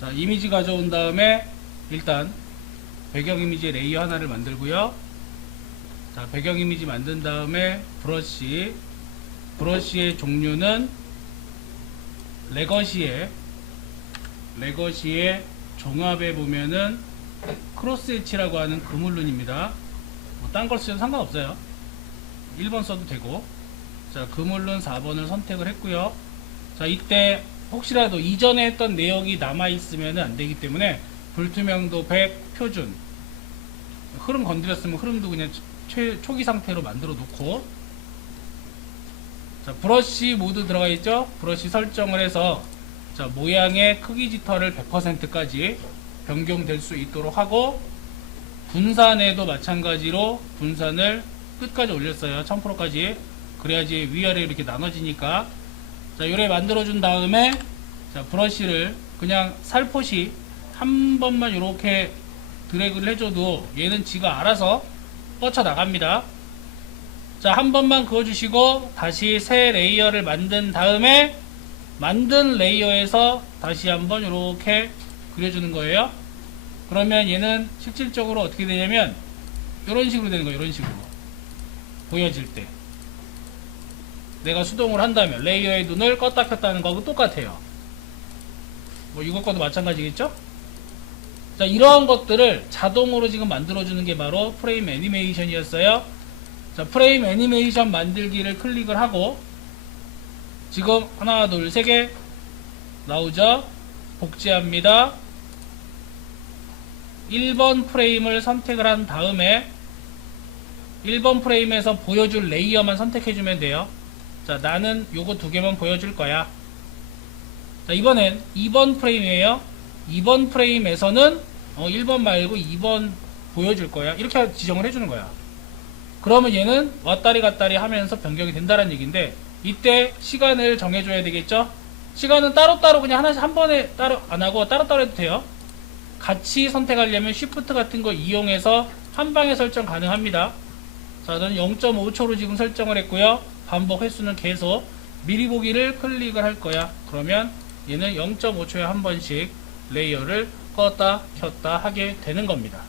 자, 이미지 가져온 다음에 일단 배경 이미지 레이어 하나를 만들고요. 자, 배경 이미지 만든 다음에 브러쉬. 브러쉬의 종류는 레거시의 레거시의 종합에 보면은 크로스 엣지라고 하는 그물룬입니다. 뭐 딴 걸 쓰셔도 상관없어요. 1번 써도 되고. 자, 그물룬 4번을 선택을 했고요. 자, 이때 혹시라도 이전에 했던 내역이 남아있으면 안 되기 때문에 불투명도 100 표준. 흐름 건드렸으면 흐름도 그냥 최, 초기 상태로 만들어 놓고. 자, 브러쉬 모드 들어가 있죠? 브러쉬 설정을 해서 자, 모양의 크기 지터를 100%까지 변경될 수 있도록 하고 분산에도 마찬가지로 분산을 끝까지 올렸어요. 1000%까지. 그래야지 위아래 이렇게 나눠지니까. 자, 요래 만들어준 다음에, 자, 브러쉬를 그냥 살포시 한 번만 이렇게 드래그를 해줘도 얘는 지가 알아서 뻗쳐 나갑니다. 자, 한 번만 그어주시고, 다시 새 레이어를 만든 다음에, 만든 레이어에서 다시 한번 이렇게 그려주는 거예요. 그러면 얘는 실질적으로 어떻게 되냐면 이런 식으로 되는 거예요. 이런 식으로 보여질 때 내가 수동을 한다면 레이어의 눈을 껐다 켰다 하는 거하고 똑같아요. 뭐 이것과도 마찬가지겠죠? 자 이러한 것들을 자동으로 지금 만들어주는 게 바로 프레임 애니메이션이었어요. 자 프레임 애니메이션 만들기를 클릭을 하고 지금 하나 둘 세 개 나오죠? 복제합니다. 1번 프레임을 선택을 한 다음에 1번 프레임에서 보여줄 레이어만 선택해주면 돼요. 자, 나는 요거 두 개만 보여줄 거야. 자, 이번엔 2번 프레임이에요. 2번 프레임에서는 어, 1번 말고 2번 보여줄 거야. 이렇게 지정을 해주는 거야. 그러면 얘는 왔다리 갔다리 하면서 변경이 된다는 얘기인데 이때 시간을 정해줘야 되겠죠? 시간은 따로따로 그냥 하나씩 한 번에 따로 안 하고 따로따로 해도 돼요. 같이 선택하려면 Shift 같은 거 이용해서 한 방에 설정 가능합니다. 자, 저는 0.5초로 지금 설정을 했고요. 반복 횟수는 계속 미리 보기를 클릭을 할 거야. 그러면 얘는 0.5초에 한 번씩 레이어를 껐다 켰다 하게 되는 겁니다.